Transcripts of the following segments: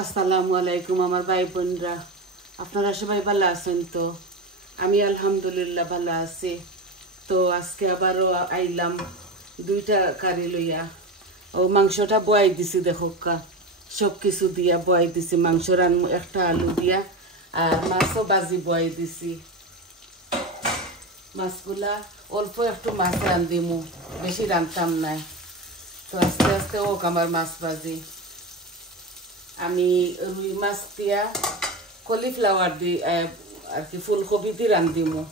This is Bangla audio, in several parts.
আসসালামু আলাইকুম আমার ভাই বোনরা, আপনারা সবাই ভালো আছেন? তো আমি আলহামদুলিল্লাহ ভালো আছি। তো আজকে আবারও আইলাম দুইটা কারি লইয়া। ও মাংসটা বয়াই দিছি, দেখোকা সব কিছু দিয়া বয়াই দিছি। মাংস রান্না একটা আলু দিয়া, আর মাছও বাজি বয়াই দিছি। মাছগুলা অল্প একটু মাছ রান্ধিমু, বেশি রান্তাম নাই। তো আস্তে আস্তে ওক আমার মাছ বাজি। আমি রুই মাছ দিয়া কলিফ্লাওয়ার দি আর কি ফুলকপি দিয়ে রান্ধিমু।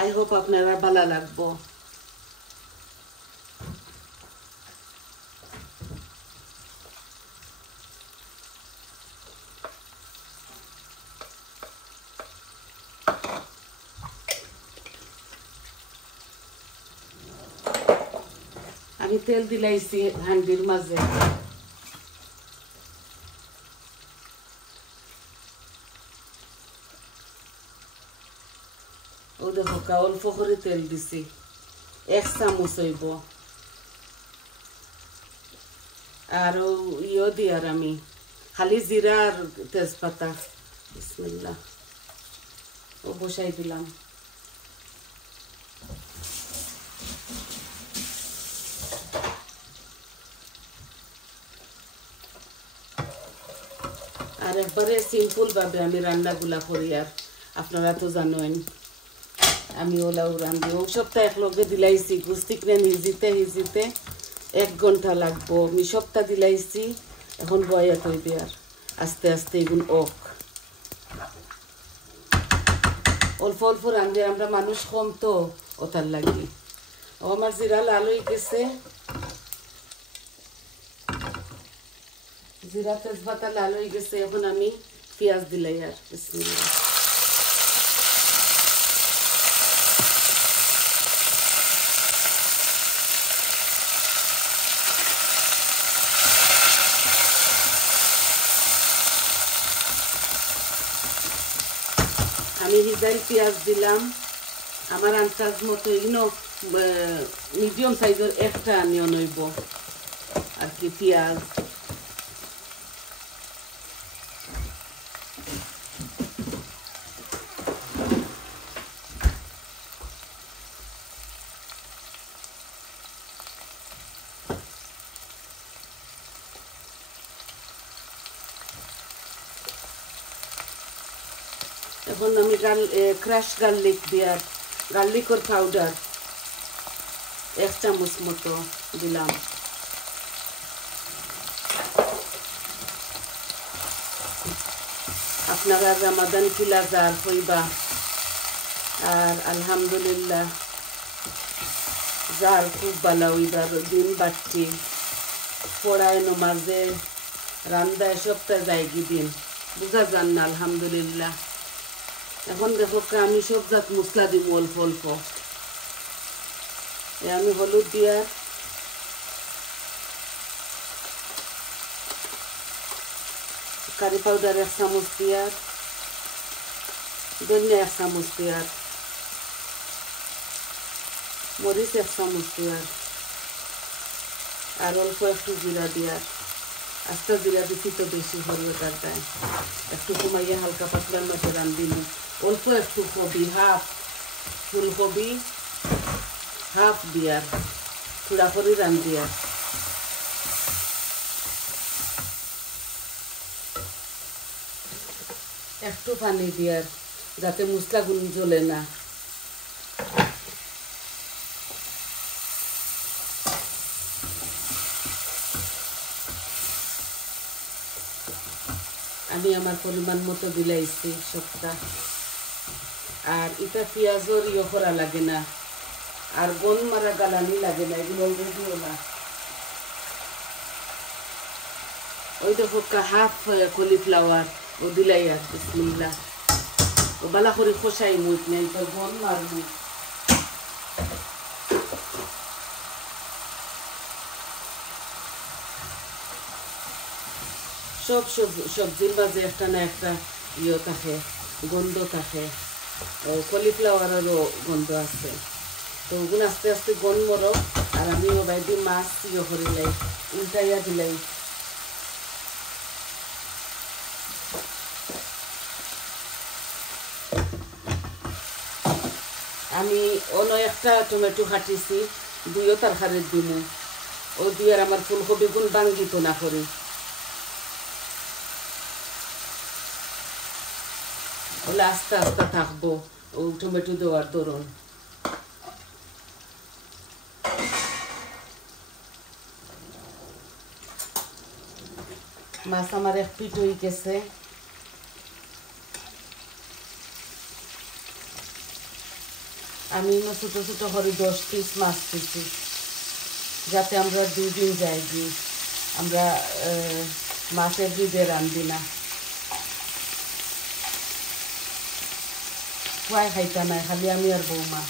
আই হোপ আপনারা ভালো লাগবো। আমি তেল দিলাইছি হান্ডির মাঝে। ও দেখো অল্প করে তেল দিছি, 1 চামচ হইব। আর ইয়ে দিয়ার আমি খালি জিরা আর তেজপাতা, বিসমিল্লাহ, ও বসাই দিলাম। আর একবারে সিম্পল ভাবে আমি রান্নাগুলা করি, আর আপনারা তো জানেন আমি ওলাও রান্ধি। ও সপ্তাহ একলগে দিলাইছি, গুস্তিকনে হিজিতে 1 ঘন্টা লাগবো। আমি সপ্তাহ দিলাইছি, এখন বয়া তৈ দেয়ার আস্তে আস্তে এগুন ওক। অল্প অল্প রান্ধি, আমরা মানুষ কম তো ওটার লাগি। ও আমার জিরা লাল হয়ে গেছে, জিরা তেজপাতা লাল হয়ে গেছে। এখন আমি পেঁয়াজ দিলাই, আর বিসমিল্লাহ। আমি হিজাইল পেঁয়াজ দিলাম আমার আন্দাজ মতো। মিডিয়াম সাইজের একটা আনিও নইব আর কি পেঁয়াজ। এখন আমি ক্রাশ গার্লিক দিয়ার গার্লিকর পাউডার 1 চামচ মতো দিলাম। আপনারা রমাদান কিলা জার হইবা, আর আলহামদুলিল্লাহ জার খুব ভালো হইবার। দিন বাড়ছি পড়ায় নমাজে রান্দায় সপ্তাহে যায়গি দিন, বুঝা যান না আলহামদুলিল্লাহ। এখন দেখো আমি সব জাত মশলা দিব অল্প অল্প। আমি হলুদ দিয়া কারি পাউডার 1 চামচ দিয়ার, ধনিয়া 1 চামচ দিয়ার, মরিচ 1 চামচ দিয়ার, আর অল্প একটু জিরা দিয়ার। আস্তে জিরা দিচ্ছি তো বেশি হলুদ তার দেয়, একটু কমাইয়া হালকা পাতলার মতো রান্ধিনি। অল্প একটু কবি, ফুলকপি হাফ দিয়ার, পুরা করে রান্ধিয়ার। একটু পানি দিয়ার যাতে মশলাগুলো জ্বলে না। আমি আমার পরিমাণ মতো দিলাইছি সবটা। আর এটা পেঁয়াজের ইয়ে করা লাগে না, আর গন মারা গালানি লাগে না, এগুলো অলরেডিও না। ওই দেখো হাফ কলিফ্লাওয়ার ও দিলাই, আর বিসমিল্লাহ। ও বালা করে খসাই মুখ নেই তো গন মারবো। সব সবজির মাঝে একটা না একটা ইয়ে থাকে, গন্ধ থাকে। কলিফ্লাওয়ারেরও গন্ধ আছে। তো তো ওগুলো আস্তে আস্তে গন মরো আর আমি ও বাইদি মাছ ইয়ে করিলাই উল্টাইয়া দিলাই। আমি অন্য একটা টমেটো কাটিছি দুইও তরকারির দিমু ও দিয়ে আর আমার ফুলকপি গুণ বাঙ্গিত না করে ওগুলো আস্তে আস্তে থাকবো ও টমেটো দেওয়ার দরুন। মাছ আমার এক পিঠ হয়ে গেছে। আমি ছোটো ছোটো করে 10 পিস মাছ দিচ্ছি যাতে আমরা 2 দিন যাই গিয়ে আমরা মাছের দিবে রান্ধি না খুয়াই খাইতা নাই খালি আমি আর বৌমা।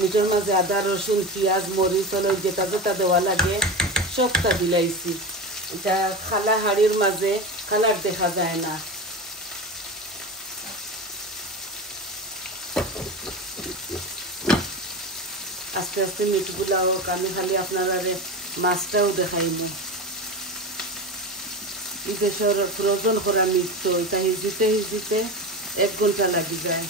মিটের মাঝে আদা রসুন পেঁয়াজ মরিচ হলো যেটা যেটা দেওয়া লাগে সবটা দিলাইছি। এটা খালা হাড়ির মাঝে কালার দেখা যায় না। আস্তে আস্তে মিটগুলা হোক আমি খালি আপনারা মাছটাও দেখাইমু। বিদেশের ফ্রোজন করা মিট তো এটা হিজিতে হিজিতে 1 ঘন্টা লাগি যায়।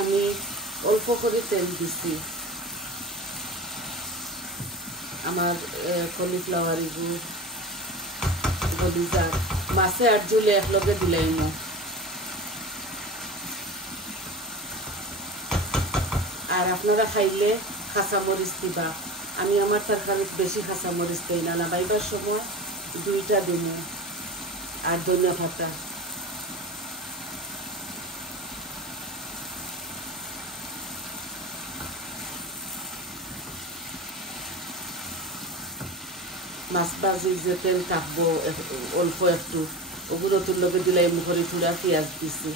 আমি অল্প করে তেল দিছি। আমার কলিফ্লাওয়ার এগুলো গলিজার মাছে আর ঝুলে একলগে দিলাইমু। আর আপনারা খাইলে কাঁচামরিচ দিবা। আমি আমার তরকারিত বেশি কাঁচামরিচ দিই না, বাইবার সময় 2টা দিমু আর ধনিয়া পাতা। মাছ ভাজির যে তেল থাকবো অল্প একটু ওগুলো তোর লগে দিলাই মুখরে চূড়া পেঁয়াজ দিছি।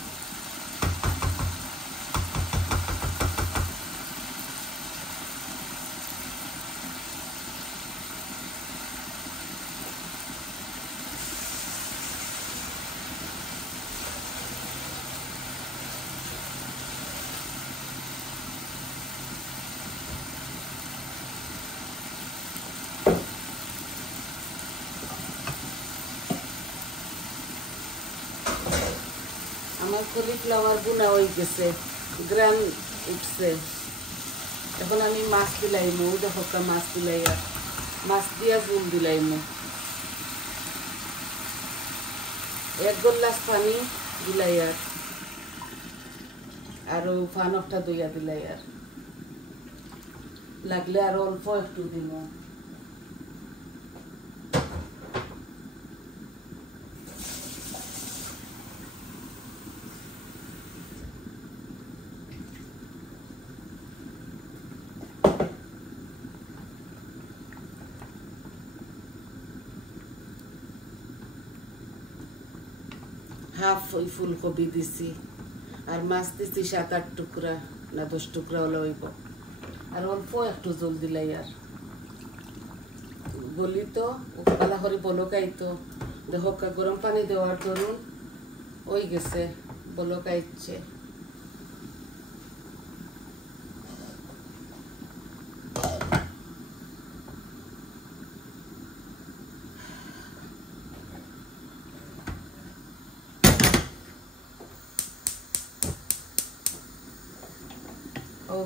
আমার কলিফ্লাওয়ার বুনা হয়ে গেছে, গ্রাম উঠছে। এখন আমি মাছ দিলাইমু, দেখো মাছ দিলাইয়া মাছ দিয়া ঝুল দিলাইমু। 1 গ্লাস পানি দিলাইয়ার আরো ফানকটা দইয়া দিলাইয়ার লাগলে আরো অল্প একটু দিমু। হাফ ওই ফুলকপি দিছি আর মাছ দিছি 7-8 টুকরা না 10 টুকরা হলে হইব। আর অল্প একটু জল দিলাই আর বলি তো পালা করে বলকাইতো দেখো গরম পানি দেওয়ার ধরুন ওই গেছে বলকাইছে।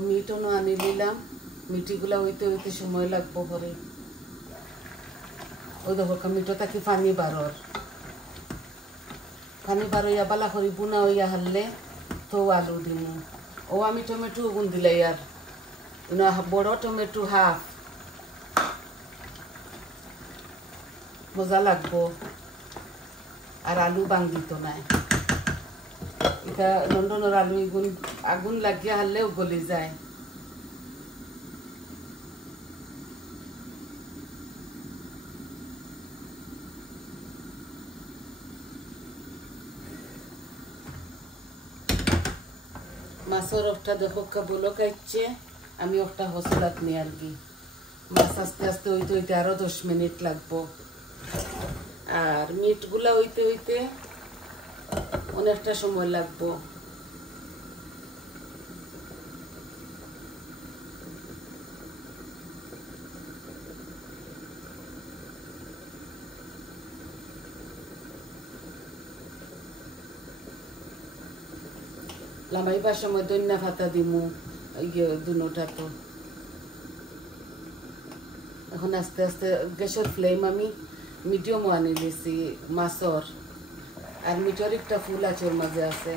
মিটও আনি নিলাম, মিটিগুলা হইতে হইতে সময় লাগবো করে। ওই দেখো মিটো থাকি পানি বারর, পানি বারইয়া বালা করি বুনা হইয়া হারলে তো আলু দিমু। ও আমি টমেটো গুন দিলাই আর বড় টমেটো হাফ, মজা লাগবো। আর আলু বাঙ্গিত নাই, এটা লন্ডনের আলু এগুন আগুন লাগিয়া হারলেও গলি যায়। মাছের একটা দেখো বলো খাইছে, আমি একটা হসলাত নিয়ে আর কি। মাছ আস্তে আস্তে হইতে হইতে আরো 10 মিনিট লাগবো। আর মিটগুলা হইতে হইতে অনেকটা সময় লাগবো। লামাইবার সময় দন্যা ফাতা দিমু দুটা। তো এখন আস্তে আস্তে গ্যাসের ফ্লেম আমি মিডিয়াম আনি দিছি মাছর। আর মিটর একটা ফুল আছে ওর মাঝে আছে।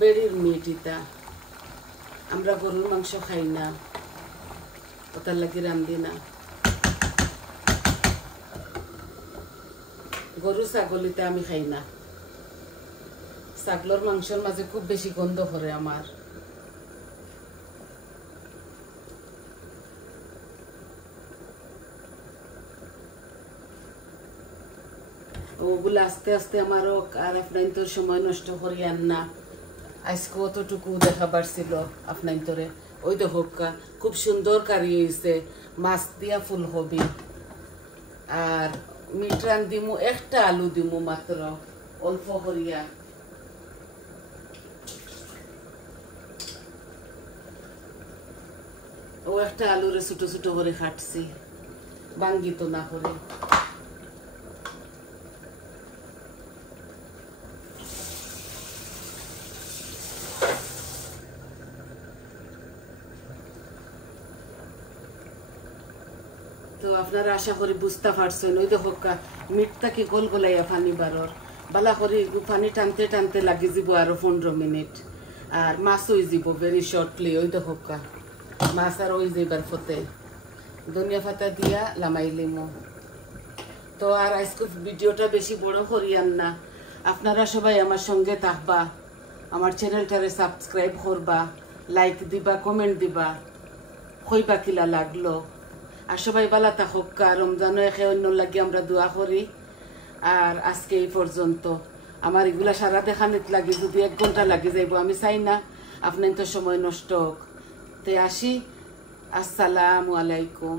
বেড়ির মিট ইটা, আমরা গরুর মাংস খাই না, ওটার লাগি রান্ধি না। গরু ছাগলিতে আমি খাই না। ছাগলের মাংসের মাঝে খুব বেশি গন্ধ করে আমার। ওগুলো আস্তে আস্তে আমারও। আর আপনার তোর সময় নষ্ট করিয়ান না। আজকে অতটুকু দেখাবার ছিল আপনার তোরে। ওই দেখো খুব সুন্দর কারি হয়েছে, মাছ দিয়া ফুলকপি। আর মিট রান্ধিমু, একটা আলু দিমু মাত্র অল্প করিয়া। ও একটা আলুরে ছোট ছোট করে কাটছি, বাঙ্গিত না করে। তো আপনারা আশা করি বুঝতে পারছেন। ওই দেখো মিটটা কি গোল গোলাইয়া পানি বারর, বালা করি পানি টানতে টানতে লাগি যাব আরো 15 মিনিট। আর মাছ হয়ে যাব ভেরি শর্টলি। ওই দেখো মাছ আর ওই যাইবার ফতে ধনিয়া পাতা দিয়া লামাই লিমু। তো আর আজকে ভিডিওটা বেশি বড় করিয়ান না। আপনারা সবাই আমার সঙ্গে থাকবা, আমার চ্যানেলটারে সাবস্ক্রাইব করবা, লাইক দিবা, কমেন্ট দিবা, কইবা কিলা লাগলো। আর সবাই ভালো থাকুক। রমজানও একে অন্য লাগি আমরা দোয়া করি। আর আজকে এই পর্যন্ত। আমার এগুলা সারা দেখানিত লাগি যদি 1 ঘন্টা লাগি যাইব, আমি চাই না আপনার তো সময় নষ্ট হোক। তে আসি, আসসালামু আলাইকুম।